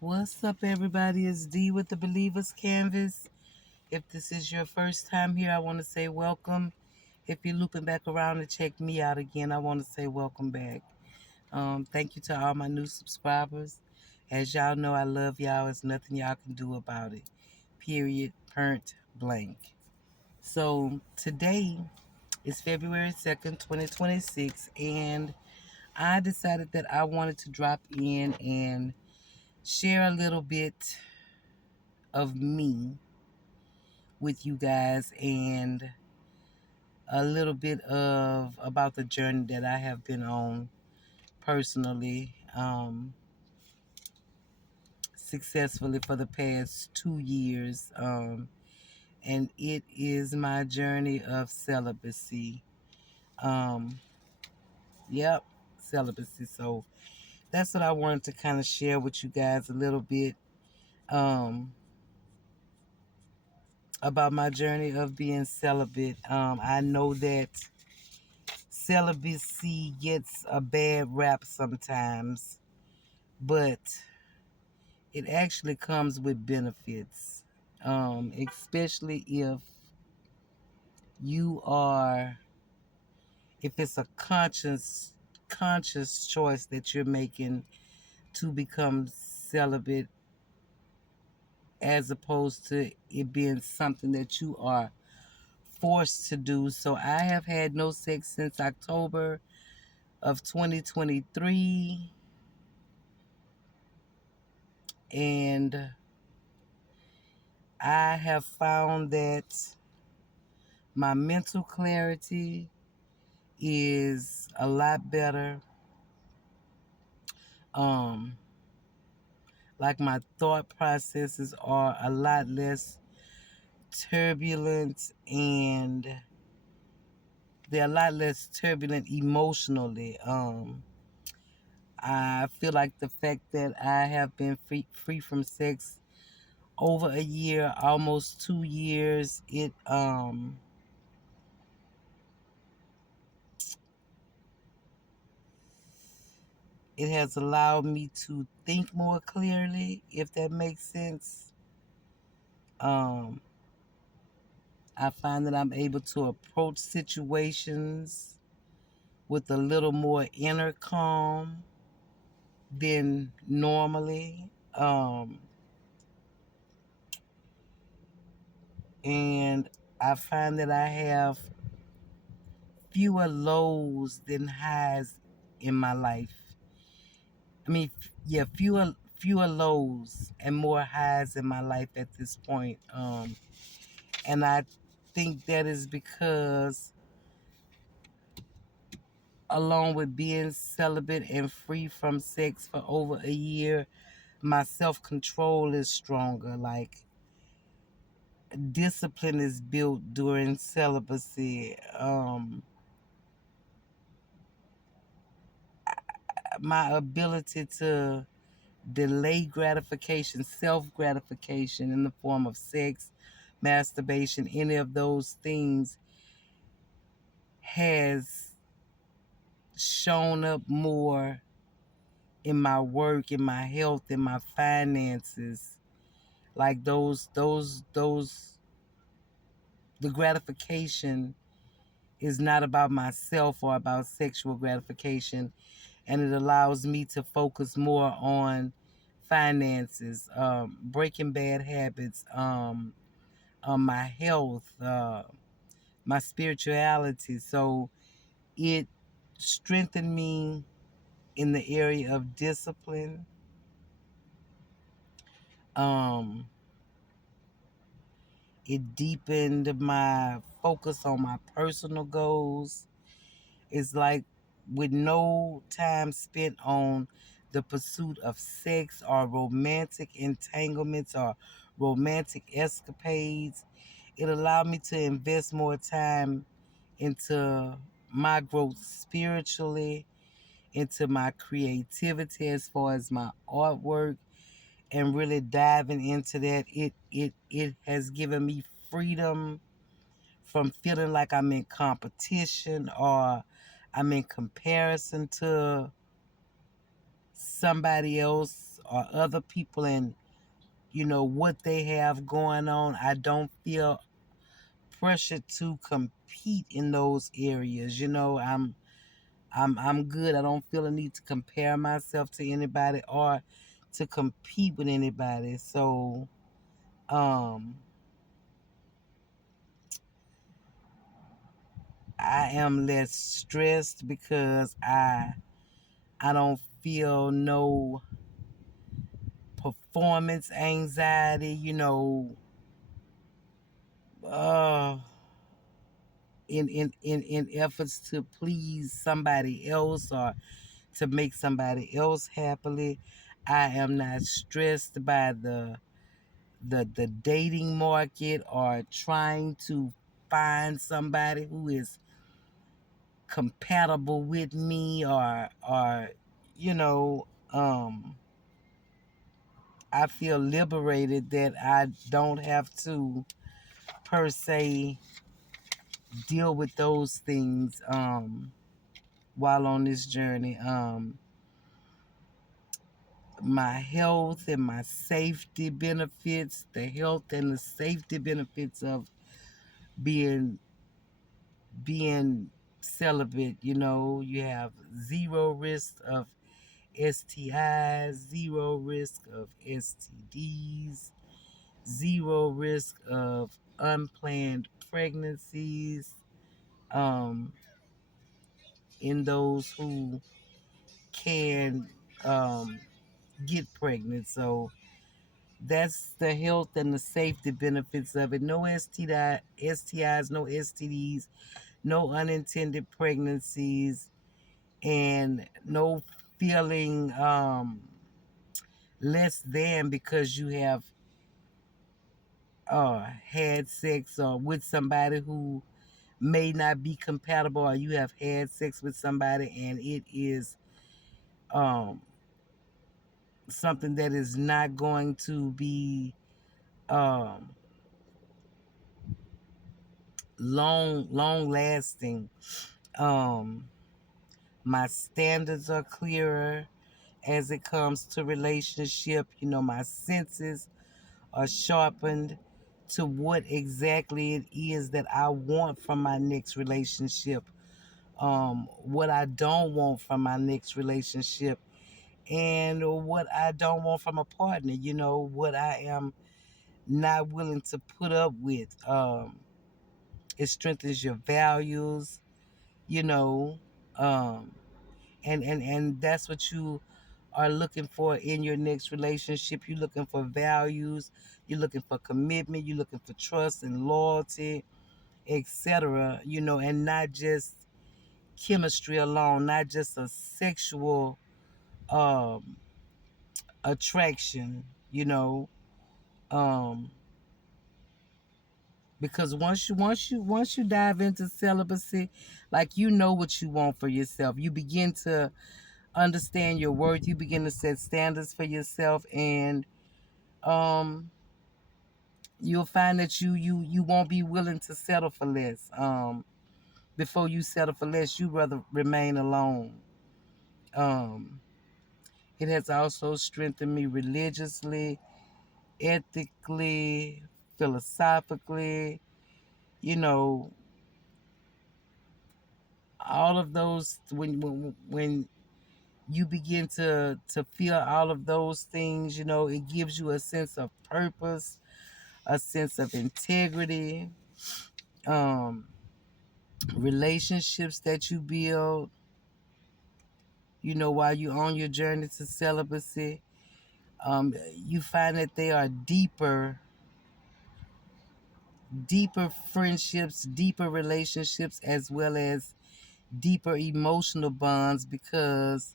What's up, everybody? It's D with the Believers Canvas. If this is your first time here, I want to say welcome. If you're looping back around to check me out again, I want to say welcome back. Thank you to all my new subscribers. As y'all know, I love y'all. There's nothing y'all can do about it. Period. Point blank. So today is February 2nd, 2026, and I decided that I wanted to drop in and share a little bit of me with you guys and a little bit of about the journey that I have been on personally, successfully for the past 2 years. And it is my journey of celibacy. Um, yep, celibacy. So that's what I wanted to kind of share with you guys a little bit um, about my journey of being celibate. I know that celibacy gets a bad rap sometimes, but it actually comes with benefits, especially you are, if it's a conscious choice that you're making to become celibate, as opposed to it being something that you are forced to do. So I have had no sex since October of 2023, and I have found that my mental clarity is a lot better. Um, like my thought processes are a lot less turbulent, and they're a lot less turbulent emotionally. I feel like the fact that I have been free from sex over a year, almost 2 years, it has allowed me to think more clearly, if that makes sense. Um, I find that I'm able to approach situations with a little more inner calm than normally. And I find that I have fewer lows than highs in my life. I mean, yeah, fewer lows and more highs in my life at this point. And I think that is because, along with being celibate and free from sex for over a year, my self control is stronger. Like, discipline is built during celibacy. My ability to delay gratification, self gratification in the form of sex, masturbation, any of those things has shown up more in my work, in my health, in my finances. Like the gratification is not about myself or about sexual gratification, and it allows me to focus more on finances, breaking bad habits, my health, my spirituality. So it strengthened me in the area of discipline. Um, it deepened my focus on my personal goals. It's like, with no time spent on the pursuit of sex or romantic entanglements or romantic escapades, it allowed me to invest more time into my growth spiritually, into my creativity as far as my artwork, and really diving into that. It has given me freedom from feeling like I'm in competition or I'm in comparison to somebody else, or other people and what they have going on. I don't feel pressure to compete in those areas. I'm good. I don't feel a need to compare myself to anybody or to compete with anybody. So um I am less stressed because I don't feel no performance anxiety, uh in efforts to please somebody else or to make somebody else happily. I am not stressed by the dating market or trying to find somebody who is compatible with me or you know I feel liberated that I don't have to per se deal with those things while on this journey. My health and my safety benefits, the health and the safety benefits of being being celibate, you have zero risk of STIs, zero risk of STDs, zero risk of unplanned pregnancies, um, in those who can um, get pregnant. So that's the health and the safety benefits of it. No STIs, no STDs, no unintended pregnancies, and no feeling less than because you have had sex or with somebody who may not be compatible, or you have had sex with somebody and it is um, something that is not going to be um, long lasting. Um, my standards are clearer as it comes to relationship. My senses are sharpened to what exactly it is that I want from my next relationship, what I don't want from my next relationship, and what I don't want from a partner, what I am not willing to put up with. It strengthens your values, you know, um, and that's what you are looking for in your next relationship. You're looking for values, you're looking for commitment, you're looking for trust and loyalty, etc. And not just chemistry alone, not just a sexual um, attraction, um, because once you dive into celibacy, like what you want for yourself, you begin to understand your worth, you begin to set standards for yourself, and um you'll find that you won't be willing to settle for less. Before you settle for less, you rather remain alone. um it has also strengthened me religiously, ethically, philosophically, you know all of those. When you begin to feel all of those things, it gives you a sense of purpose, a sense of integrity, um relationships that you build, while you're on your journey to celibacy. You find that they are deeper friendships, deeper relationships, as well as deeper emotional bonds, because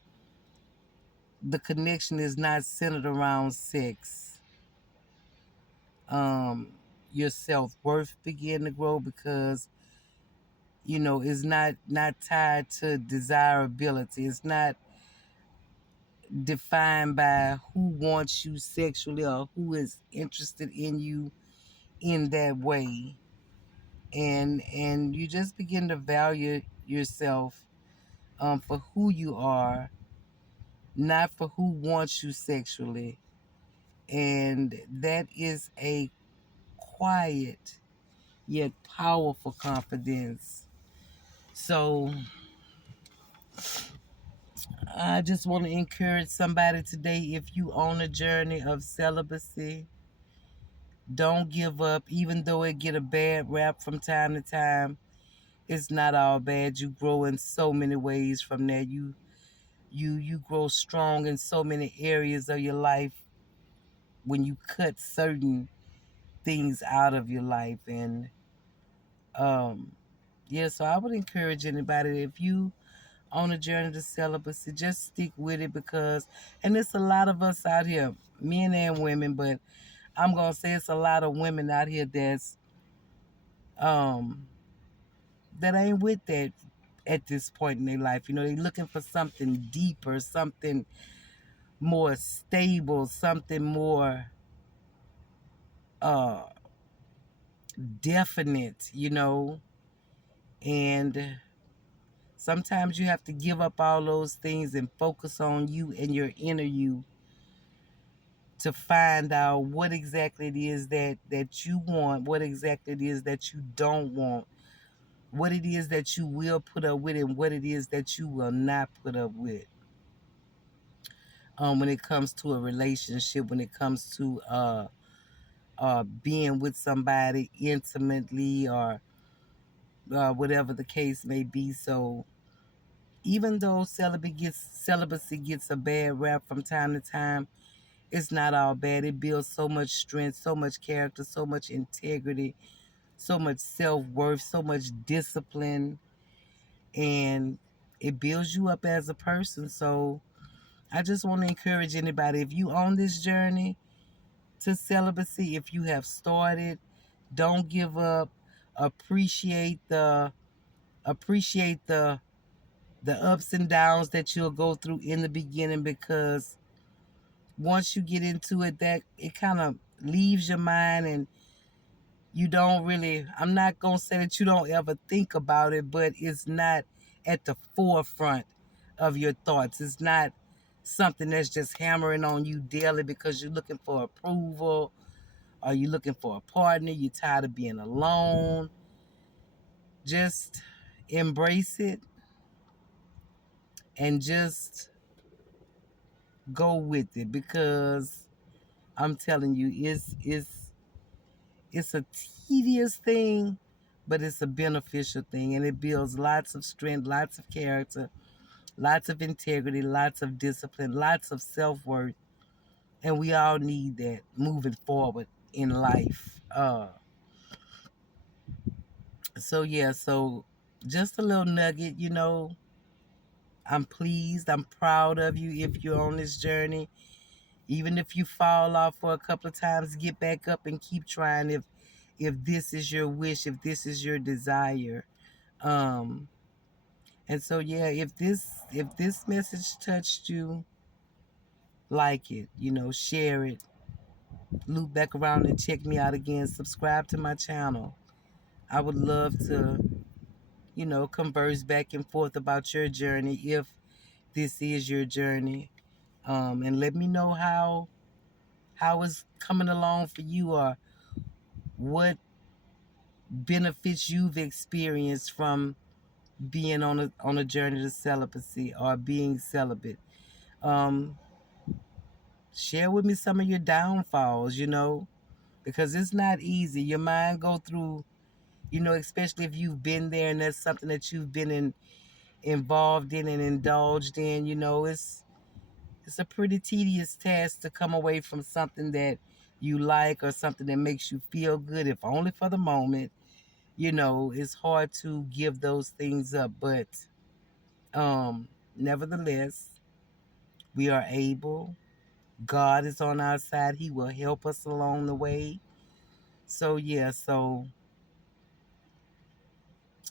the connection is not centered around sex. um your self-worth begin to grow because it's not tied to desirability. It's not defined by who wants you sexually or who is interested in you in that way. And you just begin to value yourself for who you are, not for who wants you sexually. And that is a quiet yet powerful confidence. So I just want to encourage somebody today, if you on a journey of celibacy, don't give up, even though it get a bad rap from time to time. It's not all bad. You grow in so many ways from there. You grow strong in so many areas of your life when you cut certain things out of your life. And um yeah, so I would encourage anybody, if you on a journey to celibacy, just stick with it, because and it's a lot of us out here, men and women, but I'm gonna say it's a lot of women out here um that ain't with that at this point in their life. You know, they looking for something deeper, something more stable, something more uh definite, you know. And sometimes you have to give up all those things and focus on you and your inner you to find out what exactly it is that you want, what exactly it is that you don't want, what it is that you will put up with, and what it is that you will not put up with. When it comes to a relationship, when it comes to being with somebody intimately, or whatever the case may be. So even though celibacy gets a bad rap from time to time, it's not all bad. It builds so much strength, so much character, so much integrity, so much self-worth, so much discipline, and it builds you up as a person. So I just want to encourage anybody, if you on this journey to celibacy, if you have started, don't give up. Appreciate the ups and downs that you'll go through in the beginning, because once you get into it, that it kind of leaves your mind, and you don't really, I'm not going to say that you don't ever think about it, but it's not at the forefront of your thoughts. It's not something that's just hammering on you daily because you're looking for approval, or you're looking for a partner, you're tired of being alone. Just embrace it and just go with it, because I'm telling you, it's a tedious thing, but it's a beneficial thing, and it builds lots of strength, lots of character, lots of integrity, lots of discipline, lots of self-worth, and we all need that moving forward in life. So yeah, so just a little nugget, you know. I'm pleased, I'm proud of you if you're on this journey. Even if you fall off for a couple of times, get back up and keep trying, if this is your wish, if this is your desire. Um and so yeah, if this message touched you, like it, you know, share it, loop back around and check me out again, subscribe to my channel. I would love to, you know, converse back and forth about your journey, if this is your journey. And let me know how it's coming along for you, or what benefits you've experienced from being on a journey to celibacy, or being celibate. Um, Share with me some of your downfalls, you know, because it's not easy. Your mind go through, you know, especially if you've been there and that's something that you've been involved in and indulged in. You know, it's a pretty tedious task to come away from something that you like, or something that makes you feel good, if only for the moment. You know, it's hard to give those things up, but nevertheless, we are able. God is on our side. He will help us along the way. So yeah, so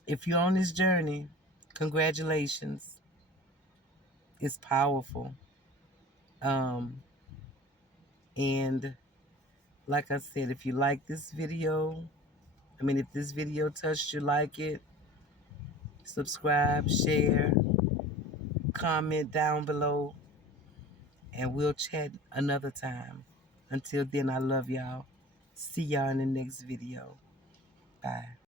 if you're on this journey, congratulations. It's powerful. Um, and like I said, if you like this video, if this video touched you, like it, subscribe, share, comment down below. and we'll chat another time. Until then, I love y'all. See y'all in the next video. Bye.